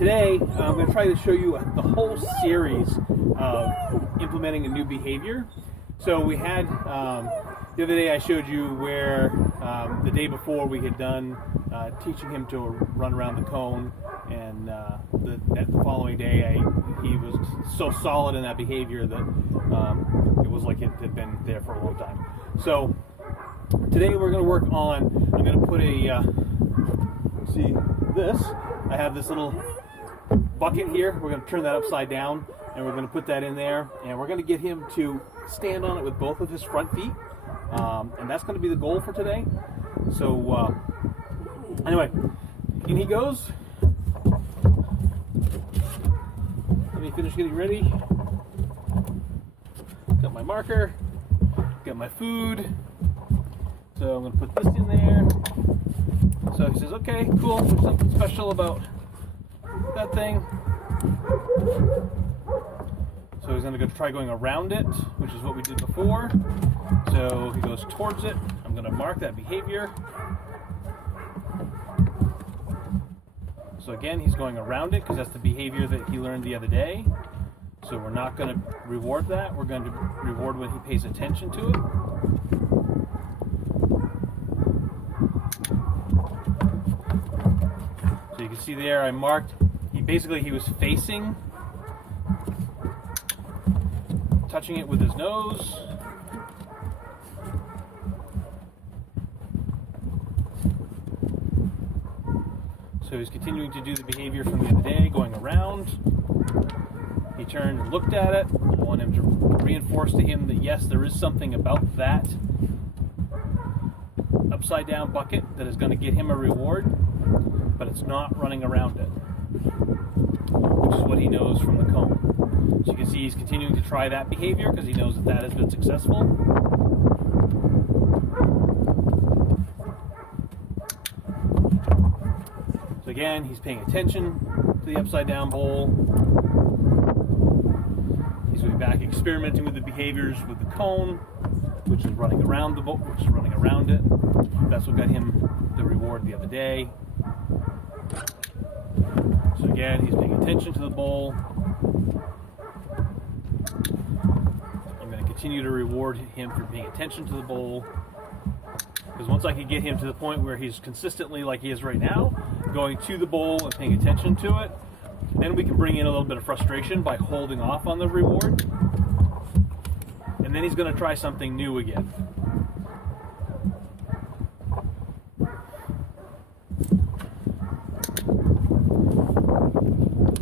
Today, I'm going to try to show you the whole series of implementing a new behavior. So we had, the other day I showed you where the day before we had done teaching him to run around the cone, and the following day he was so solid in that behavior that it was like it had been there for a long time. So today we're going to work on, I'm going to put see this, I have this little bucket here. We're going to turn that upside down, and we're going to put that in there, and we're going to get him to stand on it with both of his front feet, and that's going to be the goal for today. So anyway, in he goes. Let me finish getting ready. Got my marker, got my food, so I'm going to put this in there. So he says, okay, cool, there's something special about that thing. So he's going to go try going around it, which is what we did before. So he goes towards it. I'm going to mark that behavior. So again, he's going around it because that's the behavior that he learned the other day. So we're not going to reward that. We're going to reward when he pays attention to it. So you can see there I marked, he was facing, touching it with his nose. So he's continuing to do the behavior from the other day, going around. He turned and looked at it. I want him to reinforce to him that yes, there is something about that upside down bucket that is going to get him a reward, but it's not running around it, which is what he knows from the cone. So you can see he's continuing to try that behavior because he knows that that has been successful. So again, he's paying attention to the upside down bowl. He's going back experimenting with the behaviors with the cone, which is running around the bowl, which is running around it. That's what got him the reward the other day. So again, he's paying attention to the bowl. I'm going to continue to reward him for paying attention to the bowl, because once I can get him to the point where he's consistently, like he is right now, going to the bowl and paying attention to it, then we can bring in a little bit of frustration by holding off on the reward, and then he's going to try something new again.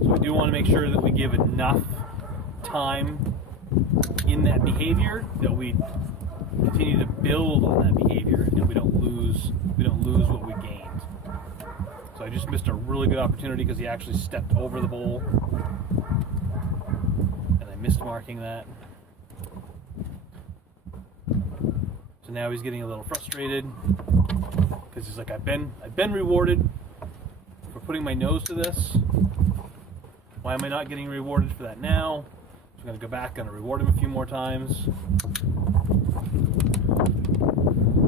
So we do want to make sure that we give enough time in that behavior that we continue to build on that behavior and we don't lose what we gained. So I just missed a really good opportunity because he actually stepped over the bowl, and I missed marking that. So now he's getting a little frustrated because he's like, I've been rewarded for putting my nose to this. Why am I not getting rewarded for that now? So I'm going to go back and reward him a few more times.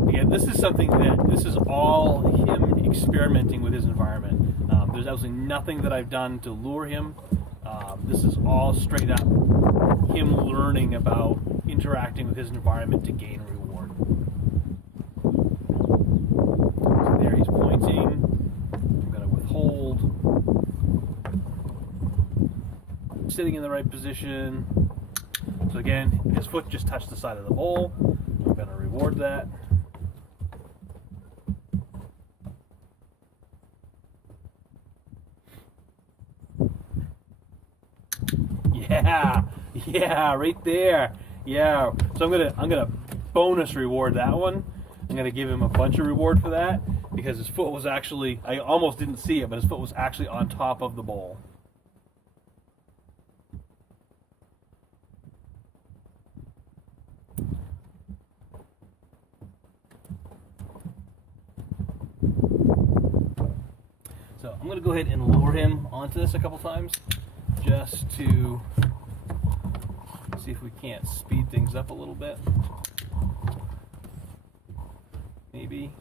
Again, this is all him experimenting with his environment. There's absolutely nothing that I've done to lure him. This is all straight up him learning about interacting with his environment to gain reward. So there he's pointing. I'm going to withhold. Sitting in the right position. So again, his foot just touched the side of the bowl. I'm going to reward that. Yeah, right there. Yeah. So I'm gonna bonus reward that one. I'm gonna give him a bunch of reward for that because his foot was actually, I almost didn't see it, but his foot was actually on top of the bowl. So I'm gonna go ahead and lure him onto this a couple times just to see if we can't speed things up a little bit. Maybe.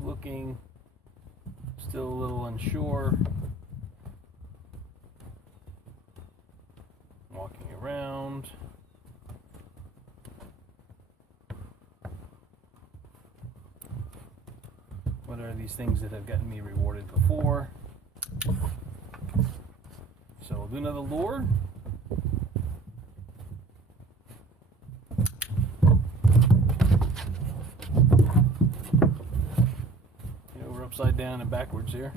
looking, still a little unsure. Walking around. What are these things that have gotten me rewarded before? So we'll do another lure. We're upside down and backwards here.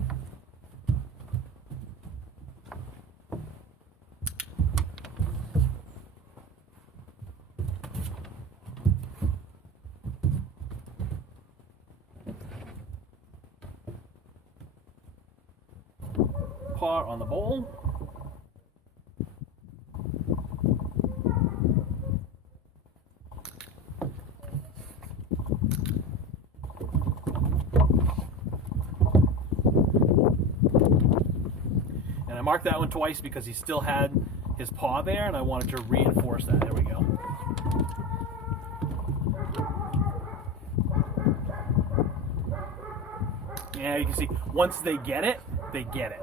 Paw on the bowl. And I marked that one twice because he still had his paw there and I wanted to reinforce that. There we go. Yeah, you can see once they get it, they get it.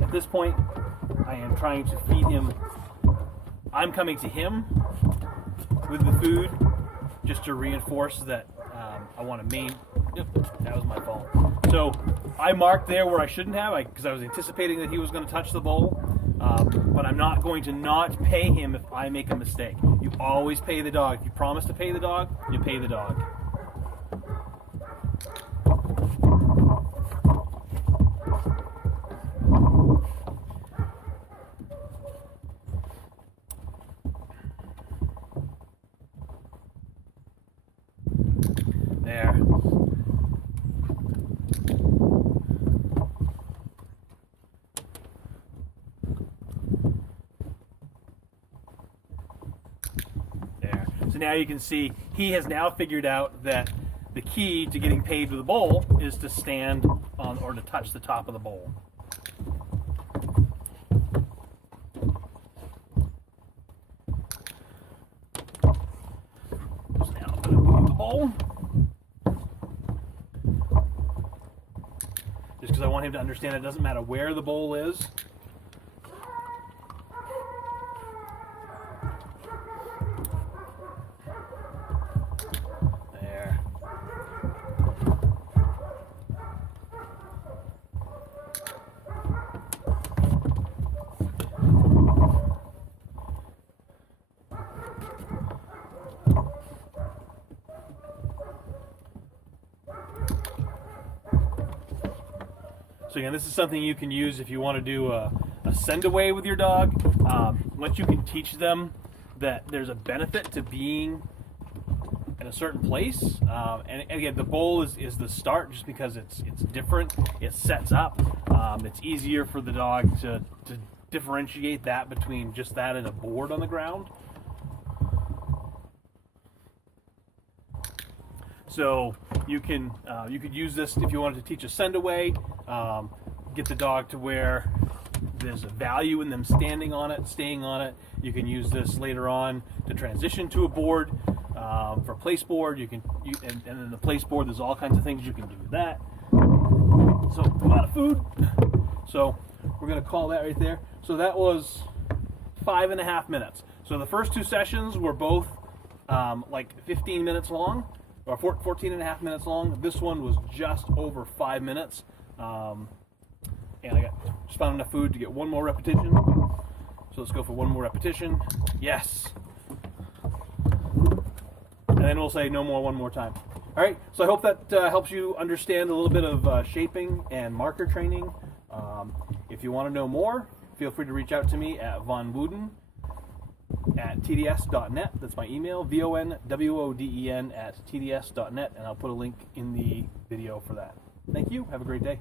At this point, I am trying to feed him. I'm coming to him with the food just to reinforce that I want to that was my fault. So I marked there where I shouldn't have because I was anticipating that he was going to touch the bowl. But I'm not going to not pay him if I make a mistake. You always pay the dog. If you promise to pay the dog, you pay the dog. There. So now you can see he has now figured out that the key to getting paid with a bowl is to stand on or to touch the top of the bowl. So now I'm going to move the bowl. Just because I want him to understand it doesn't matter where the bowl is. So again, this is something you can use if you want to do a send away with your dog. Once you can teach them that there's a benefit to being in a certain place, and again, the bowl is the start just because it's different. It sets up. It's easier for the dog to differentiate that between just that and a board on the ground. So you could use this if you wanted to teach a send away, get the dog to where there's a value in them standing on it, staying on it. You can use this later on to transition to a board for place board. And in the place board, there's all kinds of things you can do with that. So I'm out of food. So we're going to call that right there. So that was 5.5 minutes. So the first two sessions were both like 15 minutes long. Or 14.5 minutes long. This one was just over 5 minutes. And I just found enough food to get one more repetition. So let's go for one more repetition. Yes. And then we'll say no more one more time. All right, so I hope that helps you understand a little bit of shaping and marker training. If you want to know more, feel free to reach out to me at Von Woden at tds.net. That's my email, VONWODEN at tds.net, and I'll put a link in the video for that. Thank you. Have a great day.